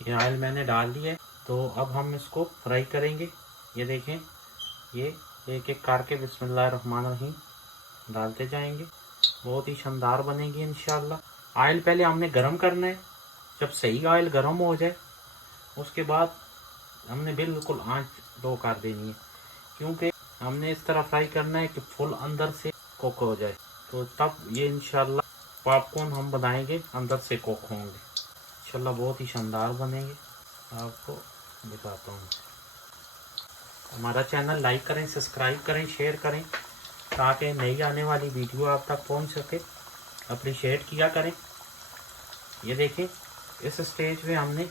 ये ऑयल मैंने डाल दिया है। तो अब हम इसको फ्राई करेंगे। ये देखें, ये एक एक करके बिस्मिल्लाहिर्रहमानिर्रहीम डालते जाएंगे। बहुत ही शानदार बनेगी इंशाल्लाह। ऑयल पहले हमने गरम करना है। जब सही ऑयल गरम हो जाए उसके बाद हमने बिल्कुल आंच लो कर देनी है, क्योंकि हमने इस तरह फ्राई करना है कि फुल अंदर से कुक हो जाए। तो तब ये इंशाल्लाह पॉपकॉर्न हम बनाएंगे अंदर से कुक होंगे इंशाल्लाह, बहुत ही शानदार बनेंगे। आपको दिखाता हूँ। हमारा चैनल लाइक करें, सब्सक्राइब करें, शेयर करें ताकि नई आने वाली वीडियो आप तक पहुँच सके। अप्रिशिएट किया करें। ये देखें, इस स्टेज पे हमने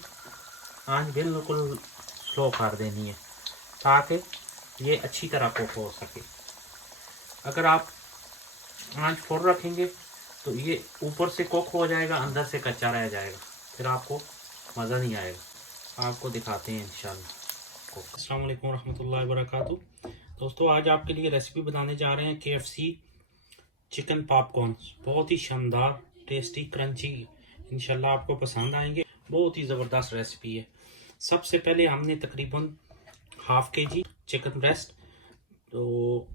आंच बिल्कुल स्लो कर देनी है ताकि ये अच्छी तरह कुक हो सके। अगर आप आंच फुल रखेंगे तो ये ऊपर से कुक हो जाएगा, अंदर से कच्चा रह जाएगा, फिर आपको मज़ा नहीं आएगा। आपको दिखाते हैं इंशाल्लाह कुक। अस्सलाम वालेकुम रहमतुल्लाहि व बरकातुहू। दोस्तों, आज आपके लिए रेसिपी बनाने जा रहे हैं KFC चिकन पॉपकॉर्न। बहुत ही शानदार, टेस्टी, क्रंची, इंशाल्लाह आपको पसंद आएंगे। बहुत ही ज़बरदस्त रेसिपी है। सबसे पहले हमने तकरीबन ½ kg चिकन ब्रेस्ट, तो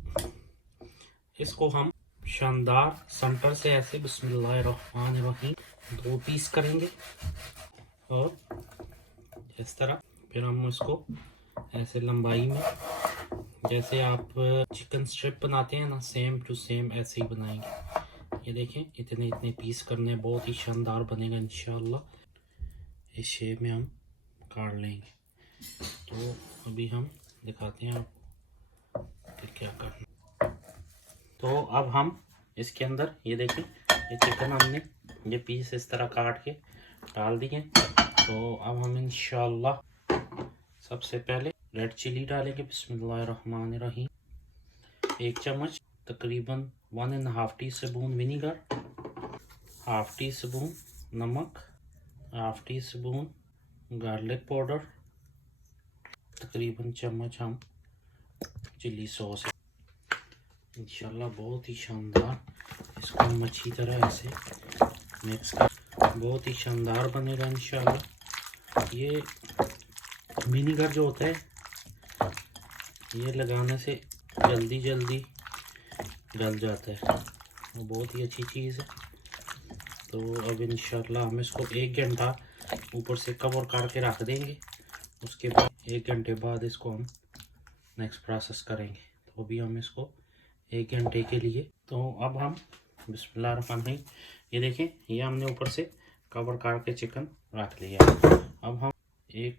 इसको हम शानदार सेंटर से ऐसे बिस्मिल्लाहिर्रहमानिर्रहीम 2 पीस करेंगे और इस तरह। फिर हम इसको ऐसे लंबाई में, जैसे आप चिकन स्ट्रिप बनाते हैं ना, सेम टू सेम ऐसे ही बनाएंगे। ये देखें, इतने इतने पीस करने, बहुत ही शानदार बनेगा इंशाल्लाह। इस शेप में हम काट लेंगे। तो अभी हम दिखाते हैं आपको कि क्या करना। तो अब हम इसके अंदर, ये देखें, ये चिकन हमने ये पीस इस तरह काट के डाल दिए। तो अब हम इंशाल्लाह सबसे पहले रेड चिली डालेंगे बिस्मिल्लाहिर्रहमानिर्रहीम। 1 चम्मच, तकरीबन 1½ टीस्पून विनीगर, ½ टीस्पून नमक, ½ टीस्पून गार्लिक पाउडर, तकरीबन चम्मच हम चिली सॉस। इंशाल्लाह बहुत ही शानदार। इसको हम अच्छी तरह ऐसे मिक्स कर, बहुत ही शानदार बनेगा इंशाल्लाह। ये विनीगर जो होता है, ये लगाने से जल्दी जल्दी गल जाता है, वो बहुत ही अच्छी चीज़ है। तो अब इंशाल्लाह हम इसको 1 घंटा ऊपर से कवर करके रख देंगे। उसके बाद 1 घंटे बाद इसको हम नेक्स्ट प्रोसेस करेंगे। तो अभी हम इसको 1 घंटे के लिए, तो अब हम बिस्मिल्लाहिर्रहमानिर्रहीम, ये देखें, ये हमने ऊपर से कवर करके चिकन रख लिया। अब हम 1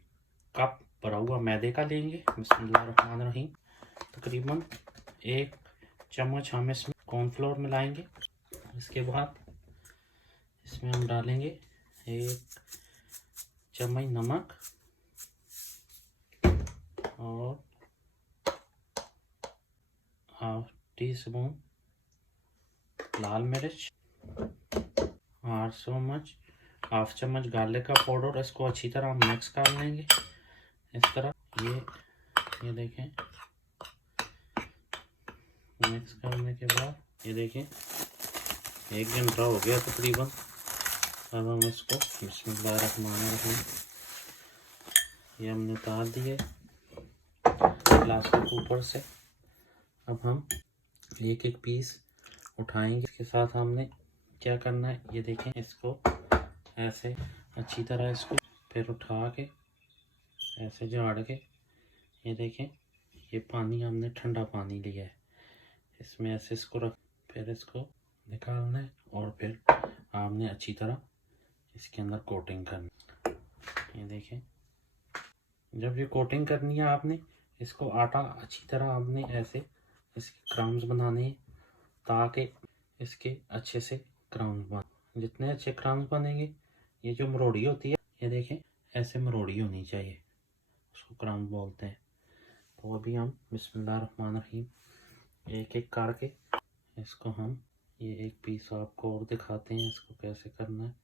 कप भरा हुआ मैदे का लेंगे बिस्मिल्लाहिर्रहमानिर्रहीम। तकरीबन 1 चम्मच हम इसमें कॉर्नफ्लोर मिलाएंगे। इसके बाद इसमें हम डालेंगे 1 चम्मच नमक और ½ टीस्पून लाल मिर्च, ½ चम्मच गार्लिक का पाउडर। इसको अच्छी तरह हम मिक्स कर लेंगे इस तरह। ये देखें, मिक्स करने के बाद ये देखें 1 घंटा हो गया तकरीबन। अब हम इसको बिस्मिल्लाहिर्रहमानिर्रहीम, ये हमने उतार दिए प्लास्टिक ऊपर से। अब हम एक एक पीस उठाएंगे। इसके साथ हमने क्या करना है, ये देखें, इसको ऐसे अच्छी तरह इसको फिर उठा के ऐसे झाड़ के, ये देखें, ये पानी हमने ठंडा पानी लिया है, इसमें ऐसे इसको रख, फिर इसको निकालना है और फिर हमने अच्छी तरह इसके अंदर कोटिंग करनी। ये देखें, जब ये कोटिंग करनी है आपने इसको आटा अच्छी तरह आपने ऐसे इसके क्रम्स बनाने हैं ताकि इसके अच्छे से क्रम्स बने। जितने अच्छे क्रम्स बनेंगे, ये जो मरोड़ी होती है, ये देखें, ऐसे मरोड़ी होनी चाहिए, उसको क्रम्स बोलते हैं। तो अभी हम बिस्मिल्लाहिर्रहमानिर्रहीम एक एक करके इसको हम, ये एक पीस आपको और दिखाते हैं इसको कैसे करना है।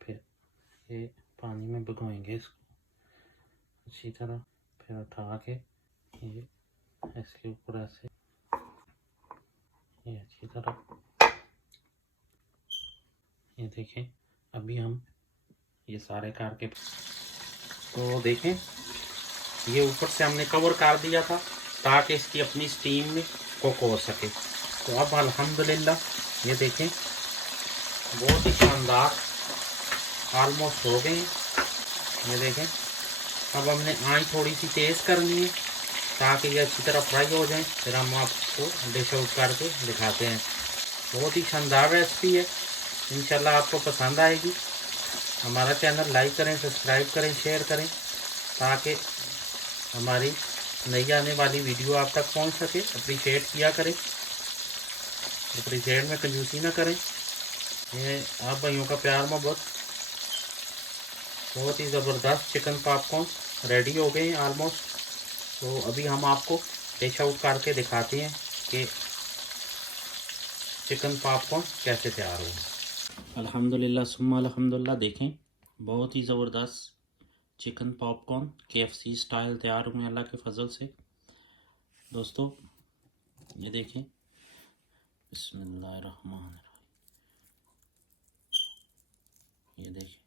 फिर ये पानी में भिगोएंगे इसको अच्छी तरह, फिर उठा के ये इसके ऊपर ऐसे ये अच्छी तरह, ये देखें। अभी हम ये सारे करके तो देखें, ये ऊपर से हमने कवर कर दिया था ताकि इसकी अपनी स्टीम में कुक हो सके। तो अब अल्हम्दुलिल्लाह ये देखें बहुत ही शानदार ऑलमोस्ट हो गए हैं। ये देखें, अब हमने आँच थोड़ी सी तेज़ करनी है ताकि ये अच्छी तरह फ्राई हो जाए। फिर हम आपको डिश आउट करके दिखाते हैं। बहुत ही शानदार रेसिपी है, इंशाल्लाह आपको पसंद आएगी। हमारा चैनल लाइक करें, सब्सक्राइब करें, शेयर करें ताकि हमारी नई आने वाली वीडियो आप तक पहुंच सके। अप्रिशिएट किया करें, अप्रिशिएट में कंजूसी ना करें। ये आप भाइयों का प्यार मोहब्बत। बहुत ही ज़बरदस्त चिकन पॉपकॉर्न रेडी हो गए हैं ऑलमोस्ट। तो अभी हम आपको डिश आउट करके दिखाते हैं कि चिकन पॉपकॉर्न कैसे तैयार हो। अल्हम्दुलिल्लाह सुम्मा अल्हम्दुलिल्लाह, देखें बहुत ही ज़बरदस्त चिकन पॉपकॉर्न KFC स्टाइल तैयार हुए अल्लाह के फजल से। दोस्तों ये देखें, बिस्मिल्लाहिर्रहमानिर्रहीम, ये देखें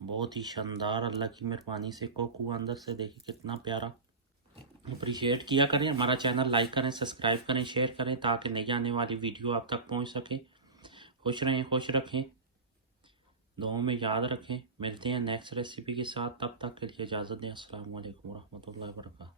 बहुत ही शानदार अल्लाह की मेहरबानी से कुक हुआ अंदर से। देखिए कितना प्यारा। अप्रिशिएट किया करें, हमारा चैनल लाइक करें, सब्सक्राइब करें, शेयर करें ताकि नई आने वाली वीडियो आप तक पहुंच सके। खुश रहें, खुश रखें, दुआओं में याद रखें। मिलते हैं नेक्स्ट रेसिपी के साथ, तब तक के लिए इजाज़त दें। अस्सलाम वालेकुम रहमतुल्लाहि व बरकातहू।